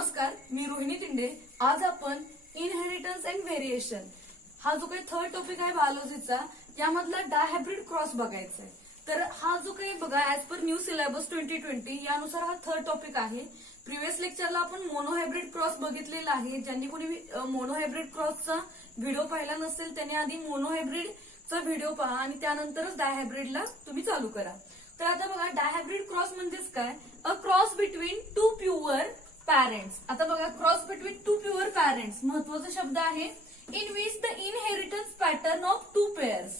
नमस्कार, मी रोहिणी तिंडे. आज आपण इनहेरिटन्स अँड व्हेरिएशन हा जो काही थर्ड टॉपिक आहे बायोलॉजीचा यामधला डायहायब्रिड क्रॉस बघायचा आहे. तर हा जो काही बघा ऍज पर न्यू सिलेबस 2020 यानुसार हा थर्ड टॉपिक आहे. प्रिव्हियस लेक्चरला आपण मोनोहायब्रिड क्रॉस बघितलेला आहे. ज्यांनी कोणी मोनोहायब्रिड क्रॉसचा व्हिडिओ पाहिला नसेल त्यांनी आधी मोनोहायब्रिडचा व्हिडिओ पहा आणि त्यानंतरच डायहायब्रिडला तुम्ही चालू करा. तर आता बघा डायहायब्रिड क्रॉस म्हणजेच काय? अ cross between two pure parents. आता बघा cross between two pure parents महत्वाचा शब्द आहे. In which the inheritance pattern of two pairs.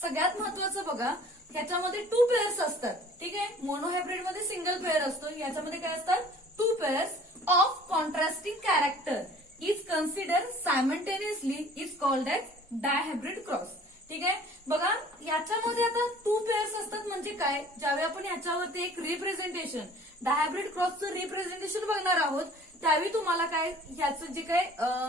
सगळ्यात महत्वाचं बघा ह्याच्यामध्ये टू पेअर्स असतात. ठीक आहे, मोनोहायब्रिड मध्ये सिंगल पेअर असतो. याच्यामध्ये काय असतात? Two pairs of contrasting character is consider simultaneously is called as dihybrid cross. ठीक आहे, बघा याच्यामध्ये आता टू पेअर्स असतात म्हणजे काय? ज्यावेळी आपण ह्याच्यावरती एक रिप्रेझेंटेशन डायहायब्रिड क्रॉसचं रिप्रेझेंटेशन बघणार आहोत त्यावेळी तुम्हाला काय ह्याचं जे काय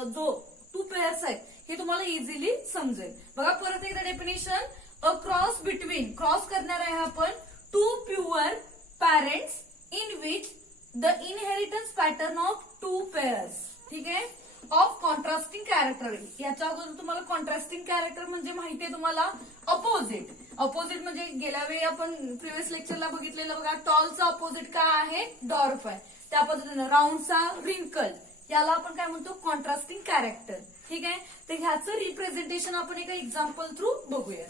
जो टू पेअर्स आहेत हे तुम्हाला इझिली समजेल. बघा परत एकदा definition. A cross between, cross करणार आहे आपण two pure parents in which the inheritance pattern of two pairs. ठीक आहे, ऑफ कॉन्ट्रास्टिंग कॅरेक्टर. याच्या अगोदर तुम्हाला कॉन्ट्रास्टिंग कॅरेक्टर म्हणजे माहिती आहे तुम्हाला अपोजिट. अपोजिट म्हणजे गेल्या वेळी आपण प्रिव्हियस लेक्चरला बघितलेलं बघा टॉलचा अपोजिट काय आहे? डॉर्फ आहे. त्या पद्धतीनं राऊंडचा रिंकल याला आपण काय म्हणतो? Contrasting character. ठीक आहे, तर ह्याचं रिप्रेझेंटेशन आपण एका एक्झाम्पल थ्रू बघूया.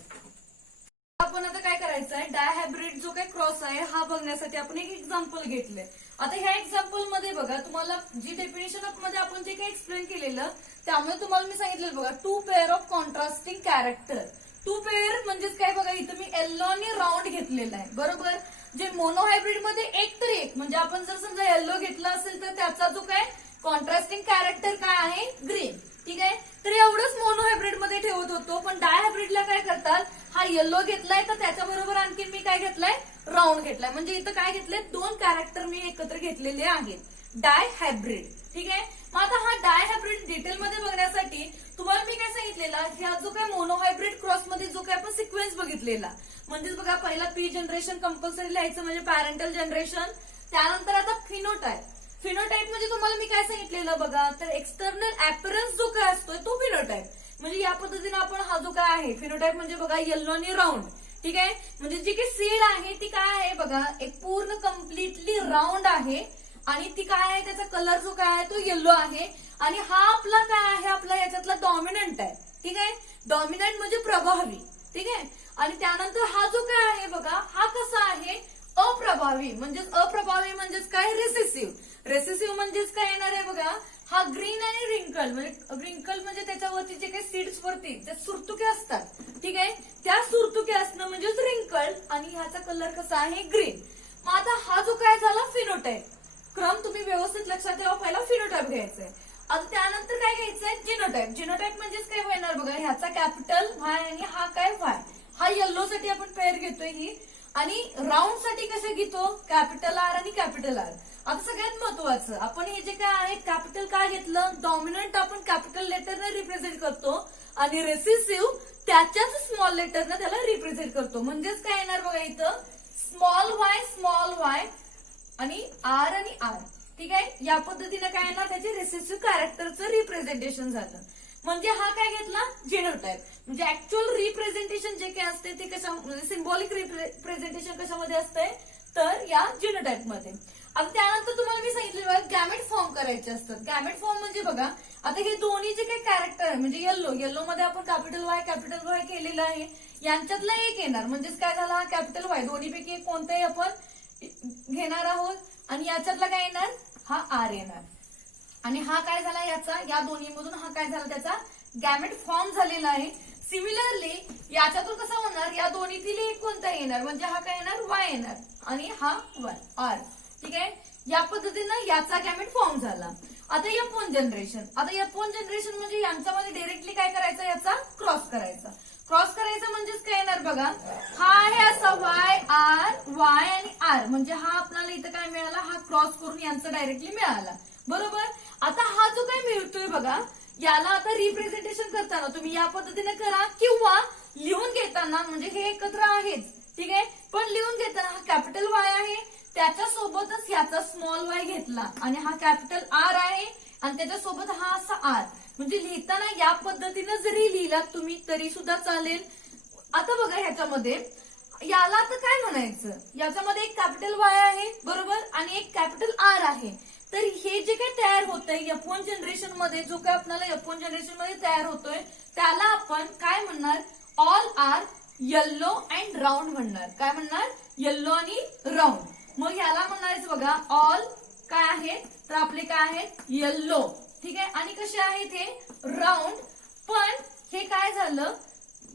आपण आता काय करायचं आहे? डायहायब्रिड जो काही क्रॉस आहे हा बघण्यासाठी आपण एक एक्झाम्पल घेतलंय. आता ह्या एक्झाम्पल मध्ये बघा तुम्हाला जी डेफिनेशन मध्ये आपण जे काही एक्सप्लेन केलेलं त्यामुळे तुम्हाला मी सांगितलेलं बघा two pair of contrasting character. Two pair म्हणजेच काय बघा इथं मी येल्लो आणि राऊंड घेतलेला आहे. बरोबर, जे मोनोहायब्रिड मध्ये एक तर एक म्हणजे आपण जर समजा येल्लो घेतला असेल तर त्याचा जो काय कॉन्ट्रास्टिंग कॅरेक्टर काय आहे? ग्रीन. ठीक आहे, तर एवढंच मोनोहायब्रिड मध्ये ठेवत होतो. पण डायहायब्रिडला काय करतात? हा येल्लो घेतलाय तर त्याच्याबरोबर आणखी मी काय घेतलाय? राऊंड घेतलाय. म्हणजे इथं काय घेतलंय? दोन कॅरेक्टर मी एकत्र घेतलेले आहेत. डायहायब्रिड. ठीक आहे, मग आता हा डायहायब्रिड डिटेलमध्ये बघण्यासाठी तुम्हाला मी काय सांगितलेला? ह्या जो काय मोनोहायब्रिड क्रॉस मध्ये जो काय आपण सिक्वेन्स बघितलेला म्हणजेच बघा पहिला पी जनरेशन कंपल्सरी लिहायचं म्हणजे पॅरेंटल जनरेशन. त्यानंतर आता फिनोटाइप. फिनोटाइप म्हणजे तुम्हाला मी काय सांगितलेलं बघा तर एक्सटर्नल अपीअरन्स जो काय असतोय तो फिनोटाइप. म्हणजे या पद्धतीने आपण हा जो काय आहे फिनोटाइप म्हणजे बघा येल्लो आणि राऊंड. ठीक आहे, म्हणजे जी काही सीड आहे ती काय आहे बघा एक पूर्ण कम्प्लिटली राऊंड आहे आणि ती काय आहे त्याचा कलर जो काय आहे तो येल्लो आहे आणि हा आपला काय आहे आपला याच्यातला डॉमिनंट आहे. ठीक आहे, डॉमिनंट म्हणजे प्रभावी. ठीक आहे, आणि त्यानंतर हा जो काय आहे बघा हा कसा आहे? अप्रभावी. म्हणजेच अप्रभावी म्हणजेच काय? रेसेसिव्ह. रेसेसिव्ह म्हणजेच काय येणार आहे बघा हा ग्रीन आणि रिंकल. म्हणजे रिंकल म्हणजे त्याच्यावरती जे काही सीड्स वरती जे सुरतुके असतात. ठीक आहे, त्या सुरतुके असणं म्हणजेच रिंकल आणि ह्याचा कलर कसा आहे? ग्रीन. मग आता हा जो काय झाला फिनोटाइप. क्रम तुम्ही व्यवस्थित लक्षात ठेवा. पहिला फिनोटाइप घ्यायचा आहे. आता त्यानंतर काय घ्यायचंय? जिनोटाइप. जिनोटाइप म्हणजेच काय होणार बघा ह्याचा कॅपिटल वाय आणि हा काय? वाय. हा येल्लो साठी आपण पेअर घेतोय ही आणि राऊंड साठी कसं घेतो? कॅपिटल आर आणि कॅपिटल आर. आता सगळ्यात महत्वाचं आपण हे जे काय आहे कॅपिटल काय घेतलं? डॉमिनंट आपण कॅपिटल लेटरने रिप्रेझेंट करतो आणि रेसेसिव्ह त्याच्याच स्मॉल लेटरने त्याला रिप्रेझेंट करतो. म्हणजेच काय येणार बघा इथं स्मॉल वाय आणि आर आणि आर. ठीक आहे, या पद्धतीने काय येणार त्याचे रेसेसिव्ह कॅरेक्टरचं रिप्रेझेंटेशन झालं. म्हणजे हा काय घेतला? जिनोटाइप. म्हणजे ऍक्च्युअल रिप्रेझेंटेशन जे काय असते ते कशा सिम्बॉलिक रिप्रेझेंटेशन कशामध्ये असतंय तर या जिनोटाइप मध्ये. आता त्यानंतर तुम्हाला मी सांगितलं बघा गॅमेट फॉर्म करायचे असतात. गॅमेट फॉर्म म्हणजे बघा आता हे दोन्ही जे काही कॅरेक्टर आहे म्हणजे येल्लो मध्ये आपण कॅपिटल वाय केलेलं आहे यांच्यातला एक येणार म्हणजेच काय झाला? हा कॅपिटल वाय. दोन्हीपैकी एक कोणताही आपण घेणार आहोत आणि याच्यातला काय येणार? हा आर येणार. आणि हा काय झाला याचा या दोन्हीमधून हा काय झाला त्याचा गॅमेट फॉर्म झालेला आहे. सिमिलरली याच्यातून कसा होणार? या दोन्हीतील एक कोणता येणार म्हणजे हा काय येणार? वाय येणार आणि हा वाय आर. ठीक आहे, या पद्धतीनं याचा गॅमेट फॉर्म झाला. आता या पोन जनरेशन. आता या पोन जनरेशन म्हणजे यांच्यामध्ये डायरेक्टली काय करायचं? याचा क्रॉस करायचा. क्रॉस करायचं म्हणजेच काय येणार बघा हा आहे असा वाय आणि आर म्हणजे हा आपल्याला इथं काय मिळाला? हा क्रॉस करून यांचा डायरेक्टली मिळाला. बरोबर, आता हा जो काय मिळतोय बघा याला आता रिप्रेझेंटेशन करताना तुम्ही या पद्धतीने करा किंवा लिहून घेताना म्हणजे हे एकत्र आहेच. ठीक आहे, पण लिहून घेताना हा कॅपिटल वाय आहे त्याच्यासोबतच याचा स्मॉल वाय घेतला आणि हा कॅपिटल आर आहे आणि त्याच्यासोबत हा असा आर, म्हणजे लिहिताना या पद्धतीनं जरी लिहिलात तुम्ही तरी सुद्धा चालेल. आता बघा ह्याच्यामध्ये याला तर काय म्हणायचं, याच्यामध्ये एक कॅपिटल वाय आहे बरोबर आणि एक कॅपिटल आर आहे. तर हे जे काही तयार होतंय F1 जनरेशन मध्ये, जो काय आपल्याला F1 जनरेशन मध्ये तयार होतोय त्याला आपण काय म्हणणार, all are yellow and round म्हणणार. काय म्हणणार, येल्लो आणि राऊंड. मग याला म्हणायचं बघा ऑल काय आहे तर आपले काय आहेत येल्लो, ठीक आहे, आणि कसे आहेत हे राऊंड. पण हे काय झालं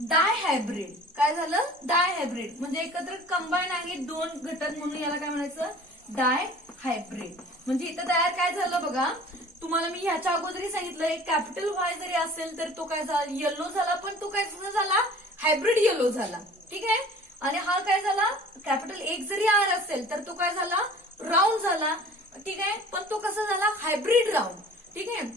डायहायब्रिड. काय झालं डायहायब्रिड, म्हणजे एकत्र कंबाईन आहे दोन घटक म्हणून याला काय म्हणायचं डायहायब्रिड. म्हणजे इथं तयार काय झालं बघा, तुम्हाला मी ह्याच्या अगोदरही सांगितलं एक कॅपिटल वाय जरी असेल तर तो काय झाला येल्लो झाला, पण तो काय झाला हायब्रिड येल्लो झाला, ठीक आहे. आणि हा काय झाला कॅपिटल एक जरी आर असेल तर तो काय झाला राऊंड झाला, ठीक आहे, पण तो कसा झाला हायब्रिड राऊंड, ठीक आहे.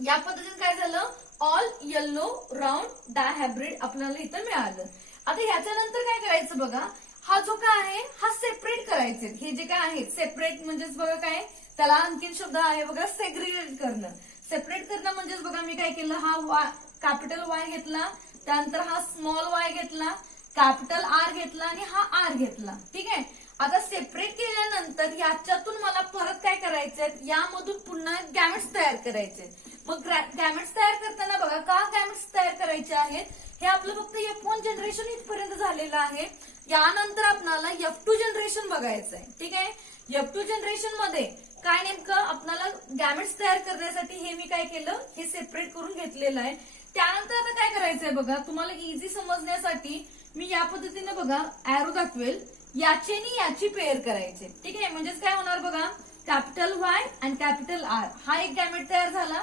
या पद्धतीने काय झालं ऑल येल्लो राऊंड डायहायब्रिड आपल्याला इथं मिळालं. आता याच्यानंतर काय करायचं बघा, हा जो काय आहे हा सेपरेट करायचे. हे जे काय आहे सेपरेट म्हणजेच बघा काय त्याला आणखीन शब्द आहे बघा सेग्रिगेट करणं. सेपरेट करणं म्हणजेच बघा मी काय केलं, हा कॅपिटल वाय घेतला, त्यानंतर हा स्मॉल वाय घेतला, कॅपिटल आर घेतला आणि हा आर घेतला, ठीक आहे. आता सेपरेट केल्यानंतर याच्यातून मला परत काय करायचंय, यामधून पुन्हा गॅमेट्स तयार करायचे. मग गॅमेट्स तयार करताना बघा का गॅमेट्स तयार करायचे आहेत, हे आपलं फक्त F1 जनरेशन इथपर्यंत झालेलं आहे. यानंतर आपल्याला F2 जनरेशन बघायचं आहे, ठीक आहे. F2 जनरेशन मध्ये काय नेमकं आपल्याला गॅमेट्स तयार करण्यासाठी हे मी काय केलं, हे सेपरेट करून घेतलेलं आहे. त्यानंतर आता काय करायचंय बघा, तुम्हाला इझी समजण्यासाठी मी या पद्धतीने बघा एरो दाखवेल, याचे आणि याची पेअर करायचे, ठीक आहे. म्हणजेच काय होणार बघा कॅपिटल वाय आणि कॅपिटल आर हा एक गॅमेट तयार झाला.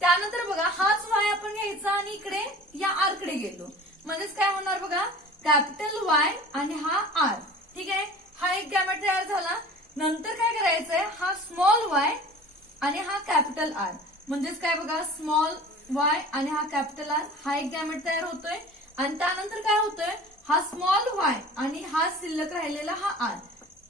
त्यानंतर बघा हाच वाय आपण घ्यायचा आणि इकडे या आर कडे गेलो, म्हणजेच काय होणार बघा कॅपिटल वाय आणि हा आर, ठीक आहे, हा एक गॅमेट तयार झाला. नंतर काय करायचंय, हा स्मॉल वाय आणि हा कॅपिटल आर, म्हणजेच काय बघा स्मॉल वाय आणि हा कॅपिटल आर हा एक गॅमेट तयार होतोय. आणि त्यानंतर काय होतोय, हा स्मॉल वाय आणि हा शिल्लक राहिलेला हा आर,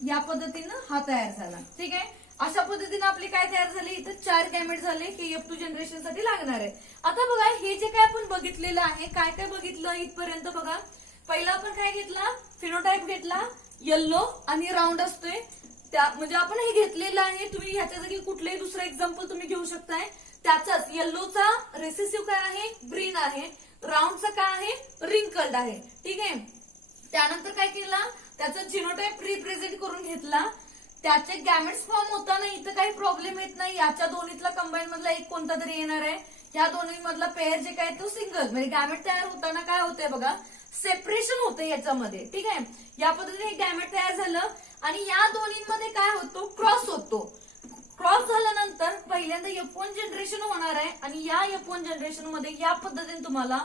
या पद्धतीनं हा तयार झाला, ठीक आहे. अशा पद्धतीने आपले काय तयार झाले, इथं 4 गॅमेट झाले हे F2 जनरेशन साठी लागणार आहे. आता बघा हे जे काय आपण बघितलेलं आहे, काय काय बघितलं इथपर्यंत बघा. पहिला आपण काय घेतला, फिनोटाइप घेतला, येल्लो आणि राऊंड असतोय, त्या म्हणजे आपण हे घेतलेलं आहे. तुम्ही ह्याच्या जागी कुठलंही दुसरं एक्झाम्पल तुम्ही घेऊ शकताय. त्याचाच येल्लोचा रेसेसिव्ह काय आहे ग्रीन आहे, राऊंडचा काय आहे रिंकल्ड आहे, ठीक आहे. त्यानंतर काय केला, त्याचा जिनोटाइप रिप्रेझेंट करून घेतला. त्याचे गॅमेट्स फॉर्म होताना इथं काही प्रॉब्लेम येत नाही, याच्या दोन्हीतला कंबाईन मधला एक कोणता तरी येणार आहे. या दोन्ही मधला पेअर जे काय तो सिंगल, म्हणजे गॅमेट तयार होताना काय होतंय बघा सेपरेशन होतं याच्यामध्ये, ठीक आहे. या पद्धतीने हे गॅमेट तयार झालं आणि या दोन्हीमध्ये काय होतो क्रॉस होतो. क्रॉस झाल्यानंतर पहिल्यांदा F1 जनरेशन होणार आहे आणि या F1 जनरेशन मध्ये या पद्धतीने तुम्हाला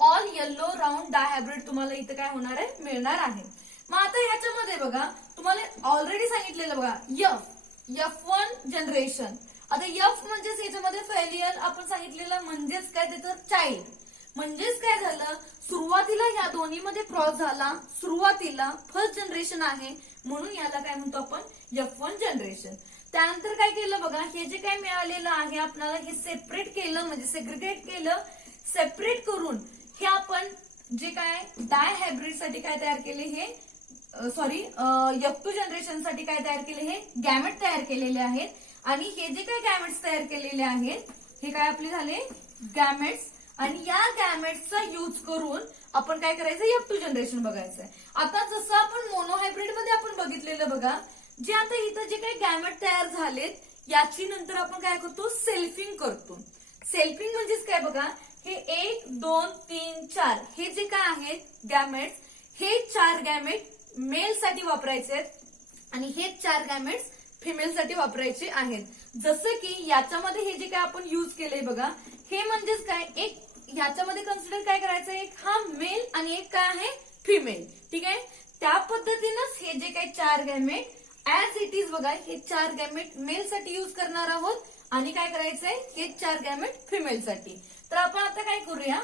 ऑल येल्लो राऊंड डायहायब्रिड तुम्हाला इथं काय होणार आहे मिळणार आहे. मग आता ह्याच्यामध्ये बघा तुम्हाला ऑलरेडी सांगितलेलं बघा F1 जनरेशन. आता F म्हणजेच याच्यामध्ये फेलियर आपण सांगितलेलं, म्हणजेच काय त्याचं चाइल्ड, म्हणजेच काय झालं सुरुवातीला या दोन्हीमध्ये क्रॉस झाला, सुरुवातीला फर्स्ट जनरेशन आहे म्हणून याला काय म्हणतो आपण F1 जनरेशन. त्यानंतर काय केलं बघा, हे जे काय मिळालेलं आहे आपल्याला हे सेपरेट केलं, म्हणजे सेग्रिगेट केलं. सेपरेट करून हे आपण जे काय डायहायब्रिड साठी काय तयार केले, हे F2 जनरेशन साठी काय तयार केले, हे गॅमेट तयार केलेले आहेत. आणि हे जे काही गॅमेट्स तयार केलेले आहेत हे काय आपले झाले गॅमेट्स, आणि या गॅमेट्सचा यूज करून आपण काय करायचं F2 जनरेशन बघायचंय. आता जसं आपण मोनोहायब्रिड मध्ये आपण बघितलेलं बघा, जे आता इथं जे काही गॅमेट तयार झालेत याची नंतर आपण काय करतो सेल्फिंग करतो. सेल्फिंग म्हणजेच काय बघा, हे 1 2 3 4 हे जे काय आहेत गॅमेट्स, हे 4 गॅमेट मेल साठी वापरायचे आहेत आणि हे 4 गॅमेट्स फिमेल साठी वापरायचे आहेत. जसं की याच्यामध्ये हे जे काय आपण युज केलंय बघा, हे म्हणजेच काय एक याच्यामध्ये कन्सिडर काय करायचं, एक हा मेल आणि एक काय आहे फिमेल, ठीक आहे. त्या पद्धतीनंच हे जे काही 4 गॅमेट ऍज इट इज बघा, हे 4 गॅमेट मेल साठी युज करणार आहोत आणि काय करायचंय हे 4 गॅमेट फिमेल साठी. तर आपण आता काय करूया,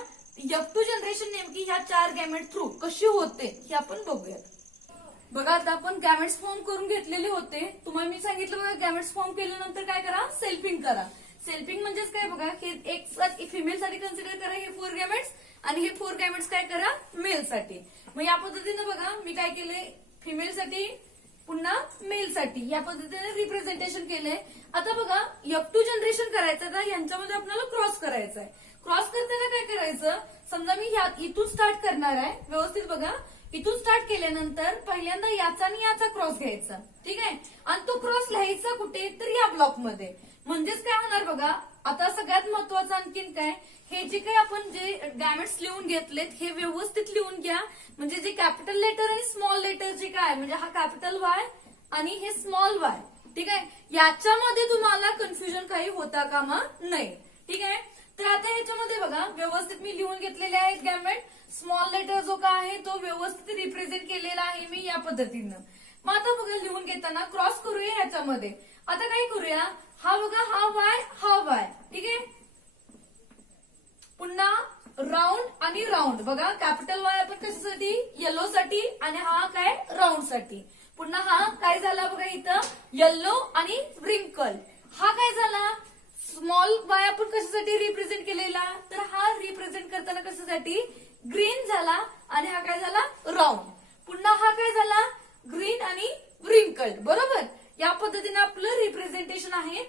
F2 जनरेशन नेमकी ह्या 4 गॅमेट थ्रू कशी होते हे आपण बघूयात. बघा आता आपण गॅमेट्स फॉर्म करून घेतलेले होते. तुम्हाला मी सांगितलं बघा गॅमेट्स फॉर्म केल्यानंतर काय करा, सेल्फिंग करा. सेल्फिंग म्हणजेच काय बघा, हे एक फिमेल साठी कन्सिडर करा हे 4 गॅमेट्स आणि हे 4 गॅमेट्स काय करा मेल साठी. मग या पद्धतीने बघा मी काय केले, फिमेल साठी पुन्हा मेल साठी या पद्धतीने रिप्रेझेंटेशन केलंय. आता बघा F2 जनरेशन करायचं तर यांच्यामध्ये आपल्याला क्रॉस करायचं आहे. क्रॉस करताना काय करायचं, समजा मी इथून स्टार्ट करणार आहे, व्यवस्थित बघा. इथून स्टार्ट केल्यानंतर पहिल्यांदा याचा आणि याचा क्रॉस घ्यायचा, ठीक आहे. आणि तो क्रॉस लिहायचा कुठे, तर या ब्लॉक मध्ये. म्हणजेच काय होणार बघा, आता सगळ्यात महत्वाचं आणखीन काय, हे जे काही आपण जे गॅमेट्स लिहून घेतलेत हे व्यवस्थित लिहून घ्या. म्हणजे जे कॅपिटल लेटर आणि स्मॉल लेटर जे काय, म्हणजे हा कॅपिटल वाय आणि हे स्मॉल वाय, ठीक आहे. याच्यामध्ये तुम्हाला कन्फ्युजन काही होता कामा नाही, ठीक आहे. तर आता ह्याच्यामध्ये बघा व्यवस्थित मी लिहून घेतलेले आहेत गॅमेट. स्मॉल लेटर जो काय आहे तो व्यवस्थित रिप्रेझेंट केलेला आहे मी या पद्धतीनं. मग आता बघा लिहून घेताना क्रॉस करूया ह्याच्यामध्ये. आता काय करूया, हा बघा हा वाय, ठीक आहे. पुन्हा राऊंड आणि राऊंड बघा, कॅपिटल वाय आपण कशासाठी, येलो साठी आणि हा काय राऊंड साठी. पुन्हा हा काय झाला बघा इथं येल्लो आणि रिंकल. हा काय झाला स्मॉल वाय आपण कशासाठी रिप्रेझेंट केलेला, तर हा रिप्रेझेंट करताना कशासाठी ग्रीन झाला आणि हा काय झाला राऊंड. पुन्हा हा काय झाला ग्रीन आणि रिंकल, बरोबर. या पद्धतीने आपलं रिप्रेझेंटेशन आहे.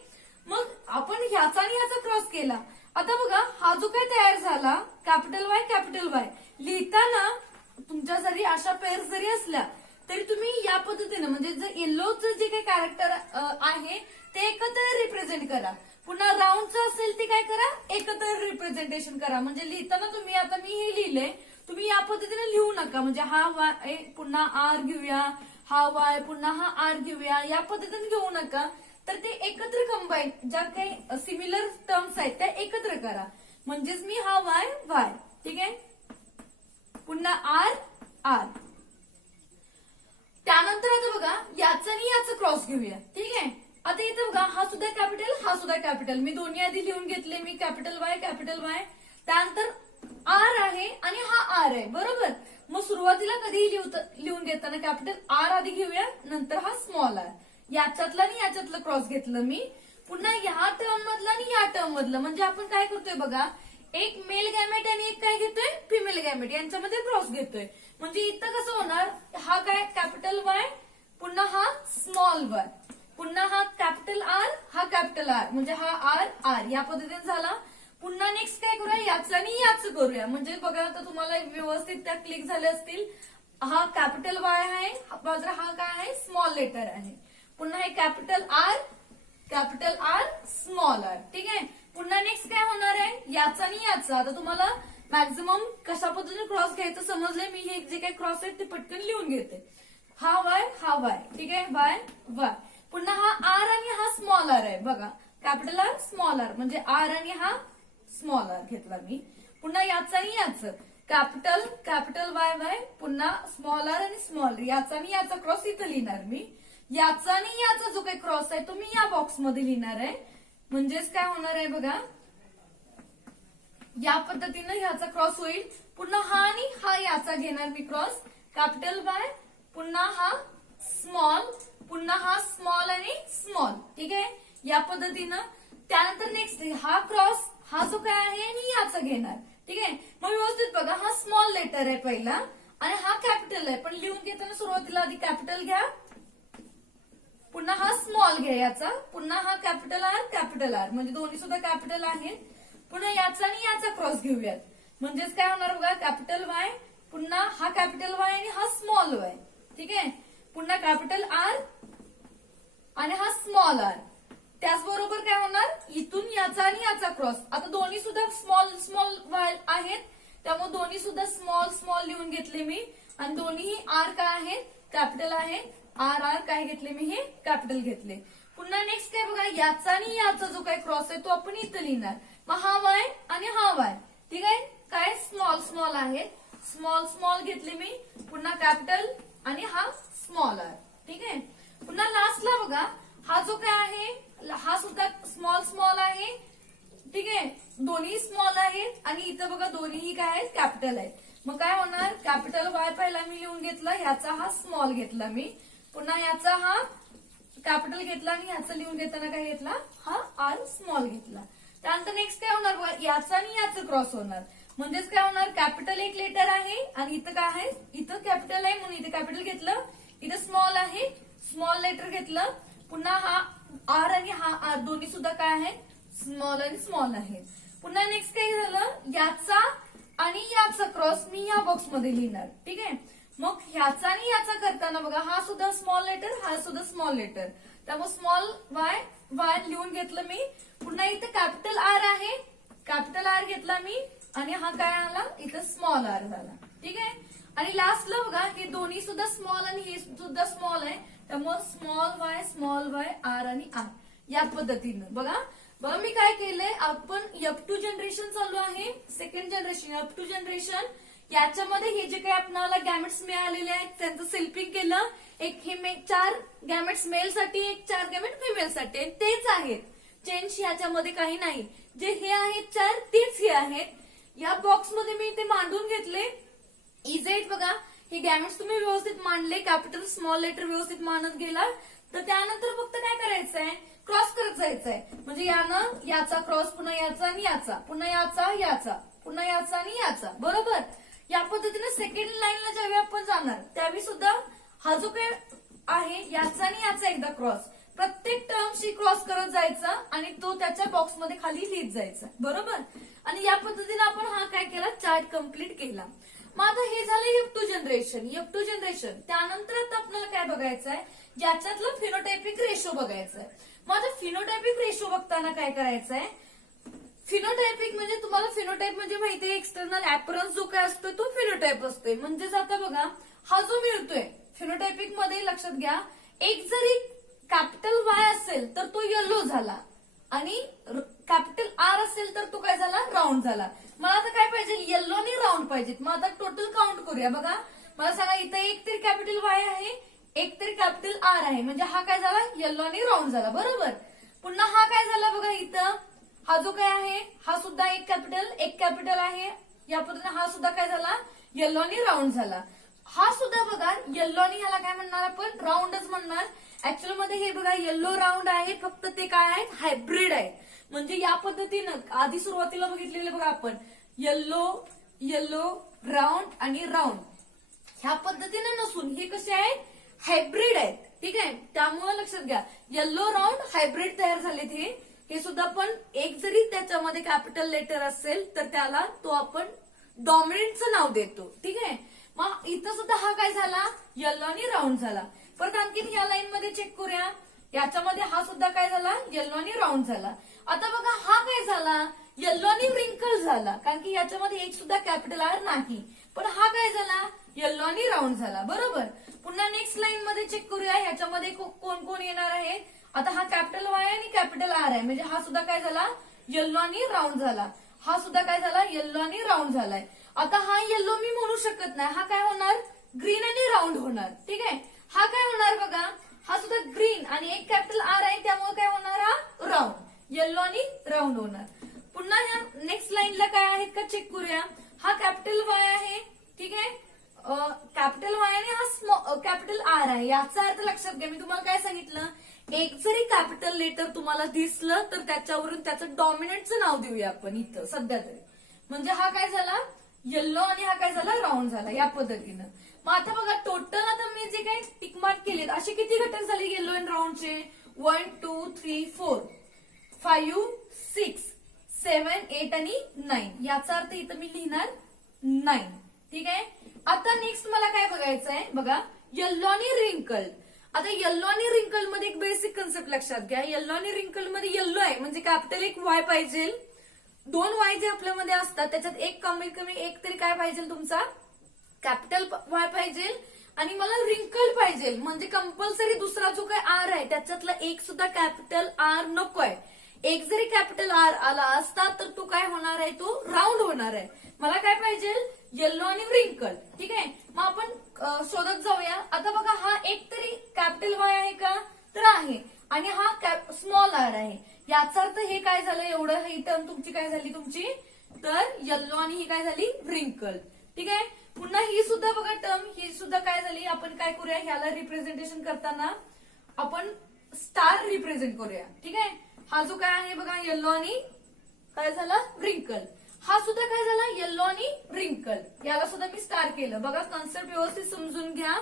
मग आपण ह्याचा आणि ह्याचा क्रॉस केला. आता बघा हा जो काय तयार झाला कॅपिटल वाय लिहिताना तुमच्या जरी अशा पेअर जरी असल्या तरी तुम्ही या पद्धतीने म्हणजे जर येल्लोचं जे काही कॅरेक्टर आहे ते एकत्र रिप्रेझेंट करा. पुन्हा राऊंडचं असेल ते काय करा, एकत्र रिप्रेझेंटेशन करा. म्हणजे लिहिताना तुम्ही आता मी हे लिहिलंय, तुम्ही या पद्धतीने लिहू नका. म्हणजे हा वाय पुन्हा आर घेऊया, हा वाय पुन्हा हा आर घेऊया, या पद्धतीने घेऊ नका. तर ते एकत्र कंबाईन ज्या काही सिमिलर टर्म्स आहेत त्या एकत्र करा. म्हणजेच मी हा वाय, ठीक आहे. पुन्हा आर. त्यानंतर आता बघा याचं आणि याचं क्रॉस घेऊया, ठीक आहे. आता इथं बघा हा सुद्धा कॅपिटल, हा सुद्धा कॅपिटल. मी दोन्ही आधी लिहून घेतले मी कॅपिटल वाय. त्यानंतर आर आहे आणि हा आर आहे, बरोबर. मग सुरुवातीला कधीही लिहून घेताना कॅपिटल आर आधी घेऊया, नंतर हा स्मॉल आर. याच्यातलं आणि याच्यातलं क्रॉस घेतलं मी. पुन्हा या टर्म मधलं आणि या टर्म मधलं. म्हणजे आपण काय करतोय बघा, एक मेल गॅमेट आणि एक काय घेतोय फिमेल गॅमेट, यांच्यामध्ये क्रॉस घेतोय. म्हणजे इथं कसं होणार, हा काय कॅपिटल वाय पुन्हा हा स्मॉल वाय, पुन्हा हा कॅपिटल आर, हा कॅपिटल आर, म्हणजे हा आर या पद्धतीने झाला. पुन्हा नेक्स्ट काय करूया, याचं आणि याचं करूया. म्हणजे बघा आता तुम्हाला व्यवस्थित त्या क्लिक झाल्या असतील. हा कॅपिटल वाय आहे, बाजूला हा काय आहे स्मॉल लेटर आहे. पुन्हा हे कॅपिटल आर स्मॉल आर, ठीक आहे. पुन्हा नेक्स्ट काय होणार आहे, याचा आणि याचा. आता तुम्हाला मॅक्झिमम कशा पद्धतीने क्रॉस घ्यायचं समजलंय. मी हे जे काही क्रॉस आहेत ते पटकन लिहून घेते. हा वाय, ठीक आहे, वाय. पुन्हा हा आर आणि हा स्मॉल आर आहे बघा, कॅपिटल आर स्मॉल आर, म्हणजे आर आणि हा स्मॉल आर घेतला मी. पुन्हा याचा आणि याचं कॅपिटल वाय, पुन्हा स्मॉल आर आणि स्मॉल, याचा आणि याचा क्रॉस इथं लिहिणार मी. याचा आणि याचा जो काही क्रॉस आहे तो मी या बॉक्समध्ये लिहिणार आहे. म्हणजेच काय होणार आहे बघा, या पद्धतीनं ह्याचा क्रॉस होईल. पुन्हा हा आणि हा याचा घेणार मी क्रॉस, कॅपिटल वाय पुन्हा हा स्मॉल, पुन्हा हा स्मॉल आणि स्मॉल, ठीक आहे. या पद्धतीनं त्यानंतर नेक्स्ट हा क्रॉस, हा जो काय आहे आणि याचा घेणार, ठीक आहे. मग व्यवस्थित बघा, हा स्मॉल लेटर आहे पहिला आणि हा कॅपिटल आहे. पण लिहून घेताना सुरुवातीला आधी कॅपिटल घ्या, पुन्हा हा स्मॉल घ्या याचा, पुन्हा हा कॅपिटल आर, म्हणजे दोन्ही सुद्धा कॅपिटल आहेत. पुन्हा याचा आणि याचा क्रॉस घेऊयात. म्हणजेच काय होणार बघा, कॅपिटल वाय पुन्हा हा कॅपिटल वाय आणि हा स्मॉल वाय, ठीक आहे. पुन्हा कॅपिटल आर आणि हा स्मॉल आर. त्याचबरोबर काय होणार, इथून याचा आणि याचा क्रॉस. आता दोन्ही सुद्धा स्मॉल वाय आहेत, त्यामुळे दोन्ही सुद्धा स्मॉल लिहून घेतले मी. आणि दोन्ही आर काय आहेत, कॅपिटल आहे. आर काय घेतले मी, हे कॅपिटल घेतले. पुन्हा नेक्स्ट काय बघा, याचा आणि याचा जो काही क्रॉस आहे तो आपण इथं लिहिणार. मग हा वाय आणि हा वाय, ठीक आहे. काय स्मॉल आहे, स्मॉल घेतले मी. पुन्हा कॅपिटल आणि हा स्मॉल आर, ठीक आहे. पुन्हा लास्टला बघा, हा जो काय आहे हा सुद्धा स्मॉल आहे, ठीक आहे. दोन्ही स्मॉल आहेत आणि इथं बघा दोन्हीही काय आहेत कॅपिटल आहेत. मग काय होणार, कॅपिटल वाय पहिला मी लिहून घेतला, ह्याचा हा स्मॉल घेतला मी, पुन्हा याचा हा कॅपिटल घेतला आणि ह्याचा लिहून घेताना काय घेतला, हा आर स्मॉल घेतला. त्यानंतर नेक्स्ट काय होणार, याचा आणि याचं क्रॉस होणार. म्हणजेच काय होणार, कॅपिटल एक लेटर आहे आणि इथं काय आहे, इथं कॅपिटल आहे म्हणून इथे कॅपिटल घेतलं, इथं स्मॉल आहे स्मॉल लेटर घेतलं, पुन्हा हा आर आणि हा आर दोन्ही सुद्धा काय आहे, स्मॉल आणि स्मॉल आहे. पुन्हा नेक्स्ट काय झालं, याचा आणि याचा क्रॉस मी या बॉक्समध्ये लिहिणार. ठीक आहे, मग ह्याचा आणि याचा करताना बघा, हा सुद्धा स्मॉल लेटर, हा सुद्धा स्मॉल लेटर, त्यामुळे स्मॉल वाय वाय लिहून घेतलं मी. पुन्हा इथं कॅपिटल आर आहे, कॅपिटल आर घेतला मी आणि हा काय आला, इथं स्मॉल आर झाला. ठीक आहे, आणि लास्टला बघा हे दोन्ही सुद्धा स्मॉल आणि हे सुद्धा स्मॉल आहे, त्यामुळे स्मॉल वाय आर आणि आर या पद्धतीनं बघा. बघा मी काय केलंय, आपण F2 जनरेशन चालू आहे, सेकंड जनरेशन F2 जनरेशन, याच्यामध्ये हे जे काही आपल्याला गॅमेट्स मिळालेले आहेत त्यांचं सेल्फिंग केलं. एक हे 4 गॅमेट्स मेल साठी, एक 4 गॅमेट फिमेल साठी, तेच आहेत, चेंज याच्यामध्ये काही नाही. जे हे आहेत 4 तेच हे आहेत. या बॉक्समध्ये मी ते मांडून घेतले, इझी आहेत बघा. हे गॅमेट्स तुम्ही व्यवस्थित मांडले, कॅपिटल स्मॉल लेटर व्यवस्थित मांडत गेला तर त्यानंतर फक्त काय करायचंय, क्रॉस करत जायचंय. म्हणजे यानं याचा क्रॉस, पुन्हा याचा आणि याचा, पुन्हा याचा, पुन्हा याचा आणि याचा, बरोबर. या पद्धतीने सेकंड लाईनला ज्यावेळी आपण जाणार त्यावेळी सुद्धा हा जो काही आहे याचा आणि याचा एकदा क्रॉस, प्रत्येक टर्मशी क्रॉस करत जायचा आणि तो त्याच्या बॉक्समध्ये खाली लिहित जायचा, बरोबर. आणि या पद्धतीने आपण हा काय केला, चार्ट कम्प्लीट केला. मग आता हे झालं F2 जनरेशन. त्यानंतर आता आपल्याला काय बघायचंय, ज्याच्यातलं फिनोटायपिक रेशो बघायचंय. मग आता फिनोटायपिक रेशो बघताना काय करायचंय, फिनोटायपिक म्हणजे तुम्हाला फिनोटाईप म्हणजे माहितीये, एक्सटर्नल अपरन्स जो काय असतो तो फिनोटाईप असतोय. म्हणजेच आता बघा हा जो मिळतोय फिनोटायपिक मध्ये, लक्षात घ्या, एक जरी कॅपिटल वाय असेल तर तो येलो झाला आणि कॅपिटल आर असेल तर तो काय झाला, राऊंड झाला. मला आता काय पाहिजे, येल्लो आणि राऊंड पाहिजेत. मग आता टोटल काउंट करूया. बघा मला सांगा, इथं एक तरी कॅपिटल वाय आहे, एक तरी कॅपिटल आर आहे, म्हणजे हा काय झाला, येल्लो आणि राऊंड झाला, बरोबर. पुन्हा हा काय झाला बघा, इथं हा जो काय आहे हा सुद्धा एक कॅपिटल आहे, या पद्धतीने हा सुद्धा काय झाला, येल्लो आणि राऊंड झाला. हा सुद्धा बघा येल्लो आणि ह्याला काय म्हणणार आपण, राऊंडच म्हणणार. ऍक्च्युअल मध्ये हे बघा येल्लो राऊंड आहे, फक्त ते काय आहेत, हायब्रिड आहे. म्हणजे या पद्धतीनं आधी सुरुवातीला बघितलेले बघा आपण, येल्लो राऊंड आणि राऊंड ह्या पद्धतीने नसून हे कसे आहेत, हायब्रिड आहेत. ठीक आहे, त्यामुळे लक्षात घ्या, येल्लो राऊंड हायब्रिड तयार झालेत. हे सुद्धा पण एक जरी त्याच्यामध्ये कॅपिटल लेटर असेल तर त्याला तो आपण डॉमिनंटचं नाव देतो. ठीक आहे, मग इथं सुद्धा हा काय झाला, येल्लो आणि राऊंड झाला. परत आणखी या लाईन मध्ये चेक करूया, याच्यामध्ये हा सुद्धा काय झाला, येल्लो आणि राऊंड झाला. आता बघा हा काय झाला, येल्लो आणि रिंकल झाला, कारण की याच्यामध्ये एक सुद्धा कॅपिटल आर नाही. पण हा काय झाला, येल्लो आणि राऊंड झाला, बरोबर. पुन्हा नेक्स्ट लाईन मध्ये चेक करूया, ह्याच्यामध्ये कोण कोण येणार आहे. आता हा कॅपिटल वाय आणि कॅपिटल आर आहे, म्हणजे हा सुद्धा काय झाला, येल्लो आणि राऊंड झाला. हा सुद्धा काय झाला, येल्लो आणि राऊंड झालाय. आता हा येल्लो मी म्हणू शकत नाही, हा काय होणार, ग्रीन आणि राऊंड होणार. ठीक आहे, हा काय होणार बघा, हा सुद्धा ग्रीन आणि एक कॅपिटल आर आहे, त्यामुळे काय होणार, हा राऊंड, येल्लो आणि राऊंड होणार. पुन्हा ह्या नेक्स्ट लाईनला काय आहेत का चेक करूया. हा कॅपिटल वाय आहे, ठीक आहे, कॅपिटल वाय आणि हा कॅपिटल आर आहे. याचा अर्थ लक्षात घ्या, मी तुम्हाला काय सांगितलं, एक जरी कॅपिटल लेटर तुम्हाला दिसलं तर त्याच्यावरून त्याचं डॉमिनंटचं नाव देऊया आपण इथं सध्या तरी. म्हणजे हा काय झाला, येल्लो आणि हा काय झाला, राऊंड झाला, या पद्धतीनं. मग आता बघा टोटल आता मी जे काही टिकमार्क केलेत असे किती घटक झाले येल्लो अँड राऊंडचे, 1 2 3 4 5 6 7 8 आणि 9. याचा अर्थ इथं मी लिहिणार 9. ठीक आहे, आता नेक्स्ट मला काय बघायचंय बघा, येल्लो आणि रिंकल. आता येल्लो आणि रिंकल मध्ये एक बेसिक कन्सेप्ट लक्षात घ्या. येल्लो आणि रिंकल मध्ये येल्लो आहे म्हणजे कॅपिटल एक वाय पाहिजे, 2 वाय जे आपल्यामध्ये असतात त्याच्यात एक कमीत कमी एक तरी काय पाहिजे तुमचा, कॅपिटल वाय पाहिजे. आणि मला रिंकल पाहिजे म्हणजे कंपल्सरी दुसरा जो काय आर आहे त्याच्यातला एक सुद्धा कॅपिटल आर नकोय. एक जरी कॅपिटल आर आला असता तर तो काय होणार आहे, तो राऊंड होणार आहे. मला काय पाहिजे, येल्लो आणि रिंकल. ठीक आहे, मग आपण शोधत जाऊया. आता बघा हा एक तरी कॅपिटल वाय आहे का, तर आहे, आणि हा स्मॉल आर आहे. याचा अर्थ हे काय झालं, एवढं ही टर्म तुमची काय झाली तुमची, तर येल्लो आणि ही काय झाली, रिंकल. ठीक आहे. पुन्हा ही सुद्धा बघा टर्म, ही सुद्धा काय झाली, आपण काय करूया, ह्याला रिप्रेझेंटेशन करताना आपण स्टार रिप्रेझेंट करूया. ठीक आहे. हा जो काय आहे बघा येल्लो आणि काय झाला रिंकल, हा सुद्धा काय झाला येल्लो आणि रिंकल, याला सुद्धा मी स्टार केलं. बघा कॉन्सेप्ट व्यवस्थित समजून घ्या.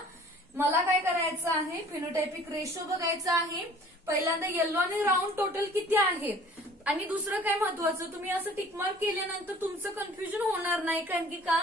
मला काय करायचं आहे, फिनोटायपिक रेशो बघायचा आहे. पहिल्यांदा येल्लो आणि राऊंड टोटल किती आहेत, आणि दुसरं काय महत्वाचं, तुम्ही असं टिकमार्क केल्यानंतर तुमचं कन्फ्युजन होणार नाही. कारण की का,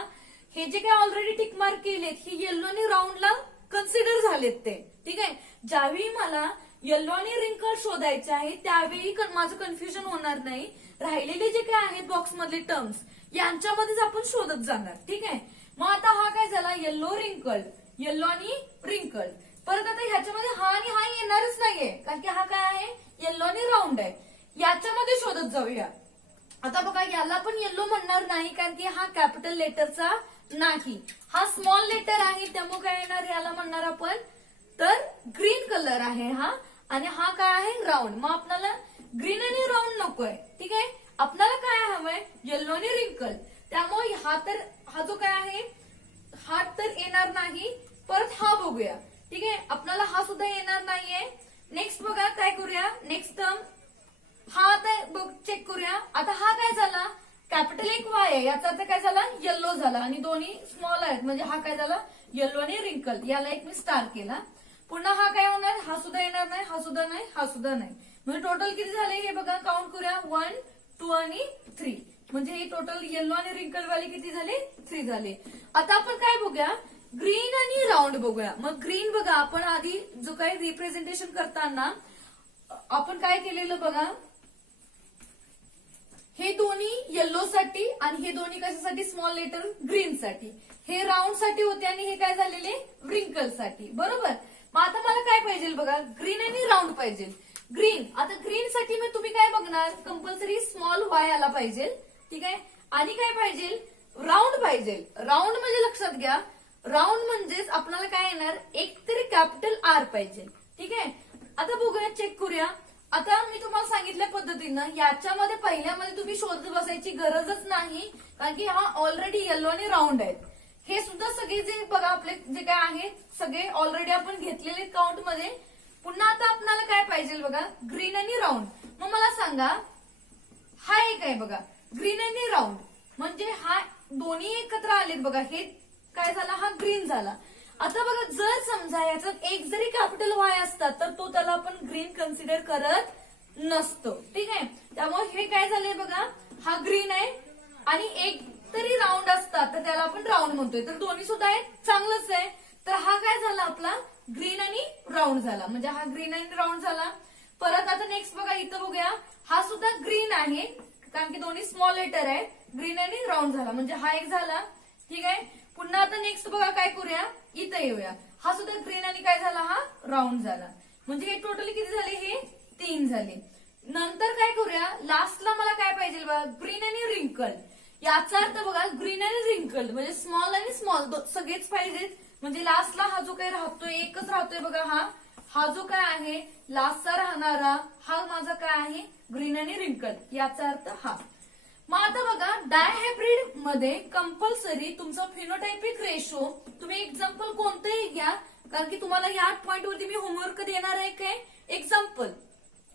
हे जे काय ऑलरेडी टिकमार्क केलेत हे येल्लो आणि राऊंडला कन्सिडर झालेत ते. ठीक आहे. ज्यावेळी मला येल्लो आणि रिंकल शोधायचे आहे त्यावेळी माझं कन्फ्युजन होणार नाही. राहिलेले जे काय आहेत बॉक्स मधले टर्म्स यांच्यामध्येच आपण शोधत जाणार. ठीक आहे. मग आता हा काय झाला येल्लो रिंकल, येल्लो आणि रिंकल. परत आता ह्याच्यामध्ये हा आणि हा येणारच नाहीये, कारण की हा काय आहे येल्लो आणि राऊंड आहे. याच्यामध्ये शोधत जाऊया. आता बघा याला पण येल्लो म्हणणार नाही, कारण की हा कॅपिटल लेटरचा नाही, हा स्मॉल लेटर आहे. त्यामुळे काय येणार याला म्हणणार आपण तर ग्रीन कलर आहे हा, आणि हा काय आहे राऊंड. मग आपल्याला ग्रीन आणि राऊंड नकोय. ठीक आहे. आपल्याला काय हवंय येल्लो आणि रिंकल. त्यामुळे हा जो काय आहे हा तर येणार नाही. परत हा बघूया. ठीक आहे. आपल्याला हा सुद्धा येणार नाहीये. नेक्स्ट बघा काय करूया, नेक्स्ट टर्म हा आता चेक करूया. आता हा काय झाला कॅपिटल एक वाय आहे, याचा अर्थ काय झाला येल्लो झाला, आणि दोन्ही स्मॉल आहेत म्हणजे हा काय झाला येल्लो आणि रिंकल. याला एक मी स्टार केला. पुन्हा हा काय होणार, हा सुद्धा येणार नाही, हा सुद्धा नाही, हा सुद्धा नाही. म्हणजे टोटल किती झाले हे बघा, काउंट करूया 1, 2 आणि 3. म्हणजे हे टोटल येल्लो आणि रिंकल वाले किती झाले 3 झाले. आता आपण काय बघूया ग्रीन आणि राऊंड बघूया. मग ग्रीन बघा आपण आधी जो काही रिप्रेझेंटेशन करताना आपण काय केलेलं बघा, हे दोन्ही येल्लो साठी आणि हे दोन्ही कशासाठी स्मॉल लेटर ग्रीन साठी, हे राऊंड साठी होते आणि हे काय झालेले रिंकल साठी. बरोबर. मग आता मला काय पाहिजे बघा ग्रीन आणि राऊंड पाहिजे. ग्रीन, आता ग्रीन साठी मग तुम्ही काय बघणार, कंपल्सरी स्मॉल वाय आला पाहिजे. ठीक आहे. आणि काय पाहिजे राऊंड पाहिजे. राऊंड म्हणजे लक्षात घ्या, राऊंड म्हणजेच आपल्याला काय येणार एक तरी कॅपिटल आर पाहिजे. ठीक आहे. आता बघूया, चेक करूया. आता मी तुम्हाला सांगितल्या पद्धतीनं याच्यामध्ये पहिल्यामध्ये तुम्ही शोधत बसायची गरजच नाही, कारण की हा ऑलरेडी येल्लो आणि राऊंड आहेत. हे सुद्धा सगळे जे बघा आपले जे काय आहेत सगळे ऑलरेडी आपण घेतलेले काउंट मध्ये. पुन्हा आता आपल्याला काय पाहिजे बघा ग्रीन आणि राऊंड. मग मला सांगा हा एक आहे बघा ग्रीन आणि राऊंड, म्हणजे हा दोन्ही एकत्र आलेत बघा, हे काय झाला हा ग्रीन झाला. आता बघा जर समजा याच्यात एक जरी कॅपिटल वाय असता तर तो त्याला आपण ग्रीन कन्सिडर करत नसतो. ठीक आहे. त्यामुळे हे काय झालंय बघा हा ग्रीन आहे, आणि एक तरी राऊंड असतात तर त्याला आपण राऊंड म्हणतोय. तर दोन्ही सुद्धा आहेत, चांगलंच आहे. तर हा काय झाला आपला ग्रीन आणि राऊंड झाला, म्हणजे हा ग्रीन आणि राऊंड झाला. परत आता नेक्स्ट बघा इथं बघूया, हा सुद्धा ग्रीन आहे कारण की दोन्ही स्मॉल लेटर आहेत. ग्रीन आणि राऊंड झाला म्हणजे हा एक झाला. ठीक आहे. पुन्हा आता नेक्स्ट बघा काय करूया, इथं येऊया. हा सुद्धा ग्रीन आणि काय झाला हा राऊंड झाला, म्हणजे हे टोटली किती झाले हे 3 झाले. नंतर काय करूया, लास्टला मला काय पाहिजे बघा ग्रीन आणि रिंकल. याचा अर्थ बघा ग्रीन आणि रिंकल म्हणजे स्मॉल आणि स्मॉल सगळेच पाहिजेत. म्हणजे लास्टला हा जो काही राहतोय एकच राहतोय बघा, हा जो काय आहे लास्टचा राहणारा हा माझा काय आहे ग्रीन आणि रिंकल, याचा अर्थ हा. मग आता बघा डायहायब्रिड मध्ये कंपल्सरी तुमचा फिनोटायपिक रेशो, तुम्ही एक्झाम्पल कोणतंही घ्या, कारण की तुम्हाला या पॉइंट वरती मी होमवर्क देणार आहे. काय एक्झाम्पल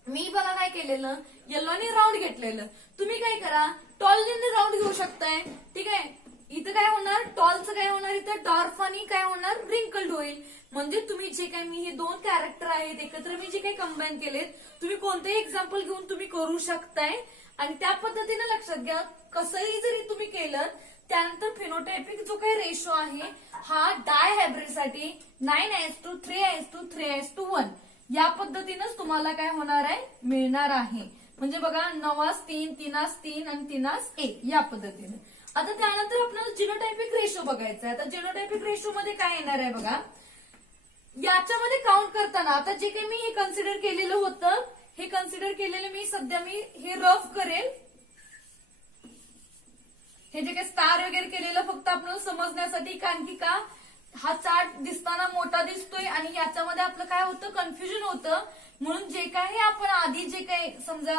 मी बघा काय केलेलं येल्लो आणि राऊंड घेतलेलं, तुम्ही काय करा टॉल आणि राऊंड घेऊ शकताय. ठीक आहे. इथं काय होणार टॉलचं काय होणार, इथं डॉर्फ आणि काय होणार रिंकल्ड होईल. म्हणजे तुम्ही जे काय मी हे 2 कॅरेक्टर आहेत एकत्र मी जे काही कंबाईन केलेत, तुम्ही कोणतेही एक्झाम्पल घेऊन तुम्ही करू शकताय. आणि त्या पद्धतीने लक्षात घ्या कसंही जरी तुम्ही केलं त्यानंतर फिनोटायपिक जो काही रेशो आहे हा डायहायब्रिड साठी 9:3, 3:3, 1 या पद्धतीनंच तुम्हाला काय होणार आहे मिळणार आहे. म्हणजे बघा 9:3, 3:3 आणि 3:1 या पद्धतीने. आता त्यानंतर आपल्याला जिनोटायपिक रेशो बघायचा आहे. आता जिनोटायपिक रेशो मध्ये काय येणार आहे बघा, याच्यामध्ये काउंट करताना आता जे काही मी हे कन्सिडर केलेलं होतं, हे कन्सिडर केलेलं मी सध्या मी हे रफ करेल. हे जे काही स्टार वगैरे केलेलं फक्त आपल्याला समजण्यासाठी, कारण की का हा चार्ट दिसताना मोठा दिसतोय आणि याच्यामध्ये आपलं काय होतं कन्फ्युजन होतं. म्हणून जे काही आपण आधी जे काही समजा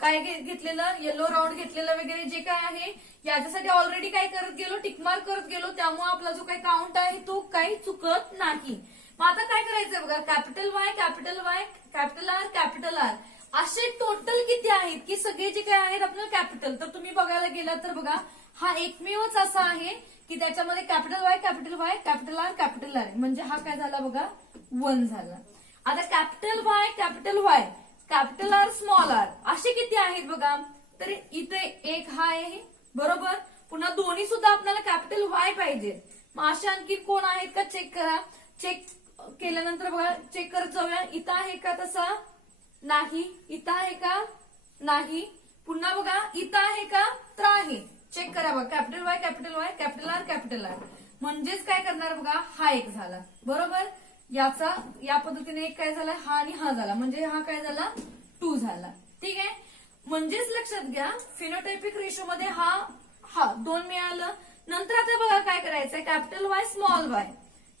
काय घेतलेलं, येलो राऊंड घेतलेलं वगैरे जे काय आहे याच्यासाठी ऑलरेडी काय करत गेलो, टिकमार्क करत गेलो, त्यामुळे आपला जो काही काउंट आहे तो काही चुकत नाही. मग आता काय करायचंय बघा, capital Y, capital Y, capital R, capital R असे टोटल किती आहेत की सगळे जे काय आहेत आपलं कॅपिटल. तर तुम्ही बघायला गेलात तर बघा हा एकमेवच असा आहे की त्याच्यामध्ये capital Y, capital Y, capital R, capital R म्हणजे हा काय झाला बघा 1 झाला. आता capital Y, capital Y, capital R, small R असे किती आहेत बघा, तर इथे एक हा आहे बरोबर. पुन्हा दोन्ही सुद्धा आपल्याला कॅपिटल वाय पाहिजे. मग असे आणखी कोण आहेत का चेक करा. चेक केल्यानंतर बघा चेक करत जाऊया, इथं आहे का तसा, नाही. इथं आहे का, नाही. पुन्हा बघा इथं आहे का, तर आहे. चेक करा बघा, capital Y, capital Y, capital R, capital R म्हणजेच काय करणार बघा हा एक झाला बरोबर. याचा या पद्धतीने एक काय झाला, हा आणि हा झाला म्हणजे हा काय झाला 2 झाला. ठीक आहे. म्हणजेच लक्षात घ्या फिनोटायपिक रेशो मध्ये हा 2 मिळालं. नंतर आता बघा काय करायचंय, capital Y, small Y,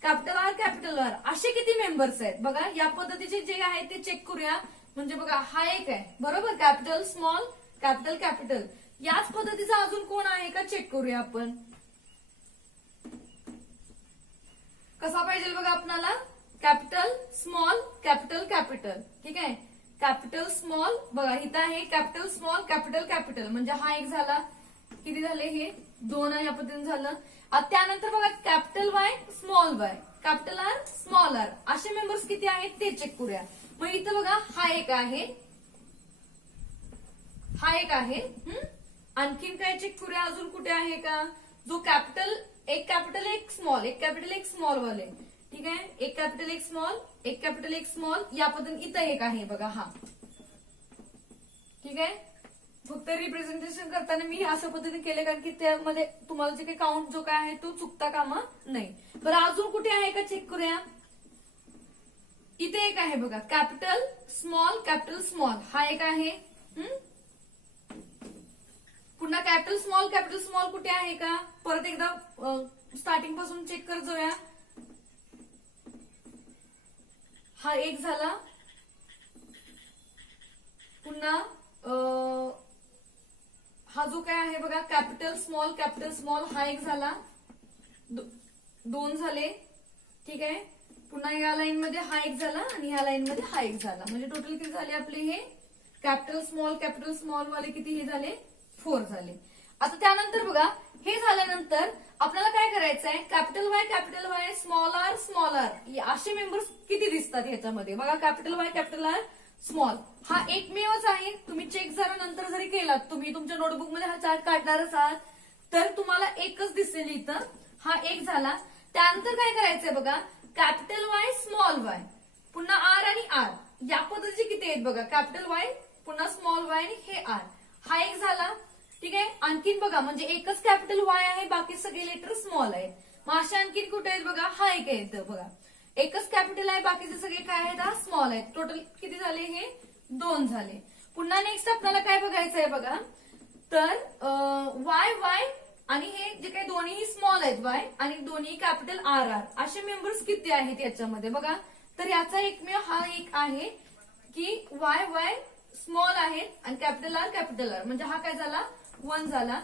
capital R, capital R असे किती मेंबर्स आहेत बघा. या पद्धतीचे जे आहे ते चेक करूया. म्हणजे बघा हा एक आहे बरोबर, कॅपिटल स्मॉल कॅपिटल कॅपिटल. याच पद्धतीचा अजून कोण आहे का चेक करूया आपण. कसा पाहिजे बघा आपल्याला, कॅपिटल स्मॉल कॅपिटल कॅपिटल. ठीक आहे. कॅपिटल स्मॉल बघा इथं आहे कॅपिटल स्मॉल कॅपिटल कॅपिटल म्हणजे हा एक झाला. किती झाले हे 2 या पद्धतीने झालं. आता त्यानंतर बघा capital Y, small Y, capital R, small R असे मेंबर्स किती आहेत ते चेक करूया. मग इथं बघा हा एक आहे, हा एक आहे. आणखीन काय चेक करूया, अजून कुठे आहे का, जो कॅपिटल एक स्मॉल, एक कॅपिटल एक स्मॉल वाले. ठीक आहे. एक कॅपिटल एक स्मॉल, एक कॅपिटल एक स्मॉल या पद्धतीने इथं एक आहे बघा हा. ठीक आहे. फक्त रिप्रेझेंटेशन करताना मी अशा पद्धतीने केले कारण की त्यामध्ये तुम्हाला जे काही काउंट जो काय आहे तो चुकता कामा नाही. बरं अजून कुठे आहे का चेक करूया. इथे एक आहे बघा कॅपिटल स्मॉल हा एक आहे. पुन्हा कॅपिटल स्मॉल कुठे आहे का, परत एकदा स्टार्टिंग पासून चेक करत जाऊया. हा एक झाला. पुन्हा हा जो काय आहे बघा कॅपिटल स्मॉल हा एक झाला. 2 झाले. ठीक आहे. पुन्हा या लाईन मध्ये हा एक झाला आणि या लाईन मध्ये हा एक झाला म्हणजे टोटल किती झाले आपले हे कॅपिटल स्मॉल वाले किती हे झाले 4 झाले. आता त्यानंतर बघा हे झाल्यानंतर आपल्याला काय करायचंय, कॅपिटल वाय स्मॉल आर असे मेंबर्स किती दिसतात ह्याच्यामध्ये बघा. Capital Y, capital R, small हा एकमेवच आहे. तुम्ही चेक जरा नंतर जरी केलात, तुम्ही तुमच्या नोटबुक मध्ये हा चार्ट काढणारच आहात तर तुम्हाला एकच दिसेल इथं. हा एक झाला. त्यानंतर काय करायचंय बघा कॅपिटल वाय, स्मॉल वाय, पुन्हा आर आणि आर या पद्धतीचे किती आहेत बघा. कॅपिटल वाय पुन्हा स्मॉल वाय आणि हे आर हा एक झाला. ठीक आहे. आणखीन बघा म्हणजे एकच कॅपिटल वाय आहे, बाकी सगळे लेटर स्मॉल आहेत. मग अशा आणखीन कुठे आहेत बघा, हा एक आहे बघा. एकच कॅपिटल आहे, बाकीचे सगळे काय आहेत हा स्मॉल आहेत. टोटल किती झाले हे 2 झाले. पुन्हा नेक्स्ट आपल्याला काय बघायचंय बघा, तर वाय आणि हे जे काही दोन्ही स्मॉल आहेत वाय आणि दोन्ही कॅपिटल आर असे मेंबर्स किती आहेत याच्यामध्ये बघा. तर याचा एकमेव हा एक आहे की वाय स्मॉल आहेत आणि कॅपिटल आर म्हणजे हा काय झाला 1 झाला.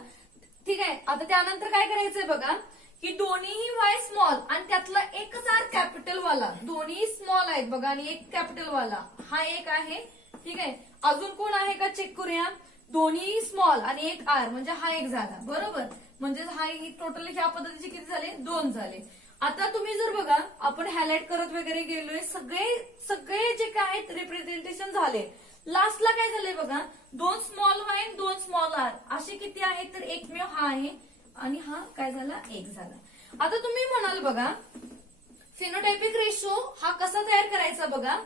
ठीक आहे. आता त्यानंतर काय करायचंय बघा की दोन्हीही वाय स्मॉल आणि त्यातला एकच आर कॅपिटल वाला, दोन्ही स्मॉल आहेत बघा आणि एक कॅपिटल वाला हा एक आहे. ठीक आहे. अजून कोण आहे का चेक करूया. दोन्ही स्मॉल आणि एक आर म्हणजे हा एक झाला बरोबर. म्हणजे हा टोटल ह्या पद्धतीचे किती झाले 2 झाले. आता तुम्ही जर बघा आपण हायलाइट करत वगैरे गेलोय, सगळे जे काय आहेत रिप्रेझेंटेशन झाले. लास्टला काय झालंय बघा 2 स्मॉल वाय 2 स्मॉल आर असे किती आहेत, तर एकमेव हा आहे आणि हा काय झाला 1 झाला. आता तुम्ही म्हणाल बघा फिनोटायपिक रेशो हा कसा तयार करायचा बघा.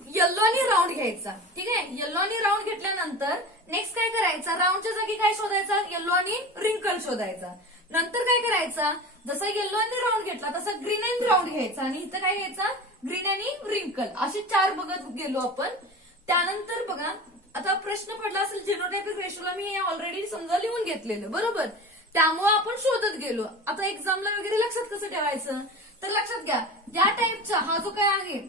येल्लो आणि राऊंड घ्यायचा. ठीक आहे. येल्लो आणि राऊंड घेतल्यानंतर नेक्स्ट काय करायचा, राऊंडच्या जागी काय शोधायचा, येल्लो आणि रिंकल शोधायचा. नंतर काय करायचा, जसा येल्लो आणि राऊंड घेतला तसा ग्रीन आणि राऊंड घ्यायचा आणि इथं काय घ्यायचा ग्रीन आणि रिंकल असे 4 बघत गेलो आपण. त्यानंतर बघा आता प्रश्न पडला असेल जिनोटायपिक रेशोला मी ऑलरेडी समजा लिहून घेतलेलं बरोबर, त्यामुळे आपण शोधत गेलो. आता एक्झामला वगैरे लक्षात कसं ठेवायचं, तर लक्षात घ्या या टाईपचा हा जो काय आहे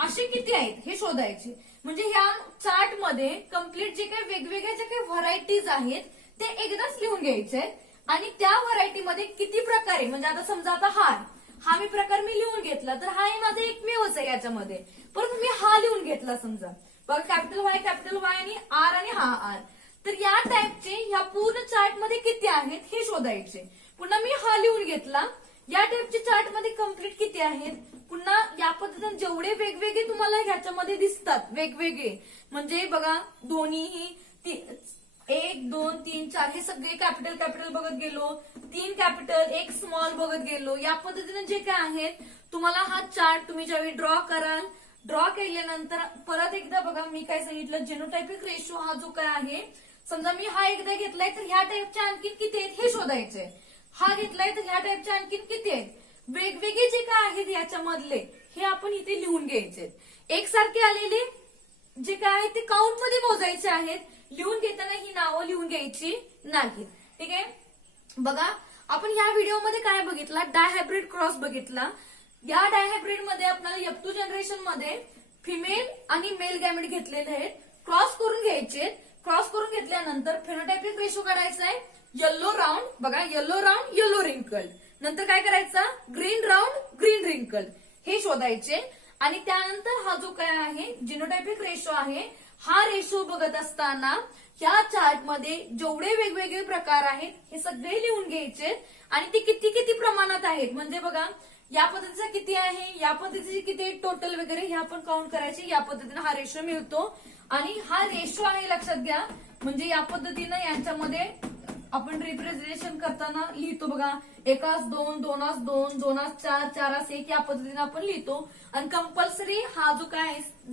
असे किती आहेत हे शोधायचे. म्हणजे ह्या चार्ट मध्ये कम्प्लीट जे काही वेगवेगळ्या जे काही व्हरायटीज आहेत ते एकदाच लिहून घ्यायचे आणि त्या व्हरायटीमध्ये किती प्रकार आहे, म्हणजे आता समजा आता हा प्रकार मी लिहून घेतला तर हा माझा एकमेवच आहे याच्यामध्ये, परंतु मी हा लिहून घेतला समजा बघा कॅपिटल वाय आणि आर आणि हा आर, तर या टाईपचे ह्या पूर्ण चार्ट मध्ये किती आहेत हे शोधायचे. पुन्हा मी हा लिहून घेतला, या टाईपचे चार्ट मध्ये कम्प्लीट किती आहेत, पुन्हा या पद्धतीने जेवढे वेगवेगळे तुम्हाला ह्याच्यामध्ये दिसतात वेगवेगळे, म्हणजे बघा दोन्हीही 1 2 3 4 हे सगळे कॅपिटल बघत गेलो, 3 कॅपिटल 1 स्मॉल बघत गेलो, या पद्धतीने जे काय आहेत तुम्हाला हा चार्ट तुम्ही ज्यावेळी ड्रॉ केल्यानंतर परत एकदा बघा मी काय सांगितलं, जेनोटायपिक रेशो हा जो काय आहे, समजा मी हा एकदा घेतलाय तर ह्या टाईपच्या आणखी किती आहेत हे शोधायचे, हा घेतलाय तर ह्या टाईपच्या आणखी किती आहेत, वेगवेगळे जे काय आहेत याच्यामधले हे आपण इथे लिहून घ्यायचे. एकसारखे आलेले जे काय आहे ते काउंट मध्ये मोजायचे आहेत, लिहून घेताना ही नावं लिहून घ्यायची नाहीत. ठीक आहे. बघा आपण या व्हिडिओमध्ये काय बघितला, डायहायब्रिड क्रॉस बघितला. या डायहायब्रिड मध्ये आपल्याला F2 जनरेशन मध्ये फिमेल आणि मेल गॅमेट घेतलेले आहेत, क्रॉस करून घ्यायचे. क्रॉस करून घेतल्यानंतर फेनोटायपिक रेशो काढायचा आहे, येल्लो राऊंड बघा, येल्लो राऊंड येल्लो रिंकल, नंतर काय करायचं ग्रीन राऊंड ग्रीन रिंकल हे शोधायचे. आणि त्यानंतर हा जो काय आहे जिनोटायपिक रेशो आहे, हा रेशो बघत असताना या चार्ट मध्ये जेवढे वेगवेगळे प्रकार आहेत हे सगळे लिहून घ्यायचे आणि ते किती किती प्रमाणात आहेत, म्हणजे बघा या पद्धतीचा किती आहे, या पद्धतीचे किती टोटल वगैरे हे आपण काउंट करायचे. या पद्धतीने हा रेशो मिळतो आणि हा रेशो आहे लक्षात घ्या, म्हणजे या पद्धतीनं यांच्यामध्ये आपण रिप्रेझेंटेशन करताना लिहितो बघा, एकास 2 2 2 4 4 1 या पद्धतीने आपण लिहितो. आणि कंपल्सरी हा जो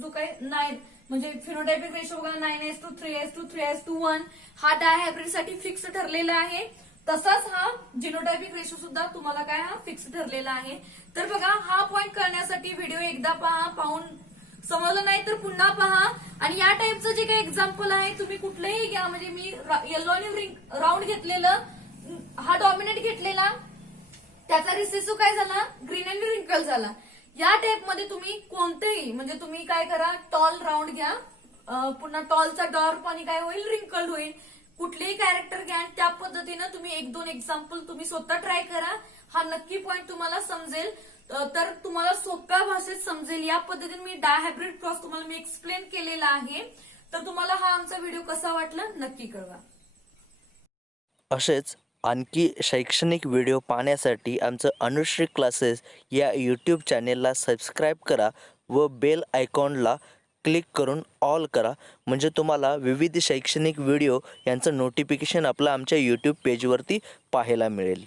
काय 9 म्हणजे फिनोटायपिक रेशो बघा 9:3:3:1 3:1 हा डायहायब्रिड साठी फिक्स ठरलेला आहे. तसाच हा जिनोटायपिक रेशो सुद्धा तुम्हाला काय हा फिक्स ठरलेला आहे. तर बघा हा पॉइंट करण्यासाठी व्हिडिओ एकदा पहा, पाहून समजलं नाही तर पुन्हा पहा. आणि या टाईपचं जे काही एक्झाम्पल आहे तुम्ही कुठलंही घ्या, म्हणजे मी येल्लो आणि राऊंड घेतलेलं, हा डॉमिनेट घेतलेला, त्याचा रिसेसिव्ह काय झाला ग्रीन आणि रिंकल झाला. या टाईप मध्ये तुम्ही कोणतेही, म्हणजे तुम्ही काय करा टॉल राऊंड घ्या, पुन्हा टॉलचा डॉर्प आणि काय होईल रिंकल होईल, कुठलेही कॅरेक्टर घ्या आणि त्या पद्धतीनं तुम्ही 1-2 एक्झाम्पल तुम्ही स्वतः ट्राय करा. हा नक्की पॉइंट तुम्हाला समजेल, तर तुम्हाला सोप्या भाषेत समजेल. या पद्धतीने मी डायहायब्रिड क्रॉस तुम्हाला मी एक्सप्लेन केलेला आहे. तर तुम्हाला हा आमचा व्हिडिओ कसा वाटला नक्की कळवा. असेच आणखी शैक्षणिक व्हिडिओ पाहण्यासाठी आमचं अनुश्री क्लासेस या यूट्यूब चॅनेलला सबस्क्राईब करा व बेल आयकॉनला क्लिक करून ऑल करा, म्हणजे तुम्हाला विविध शैक्षणिक व्हिडिओ यांचं नोटिफिकेशन आपलं आमच्या यूट्यूब पेजवरती पाहायला मिळेल.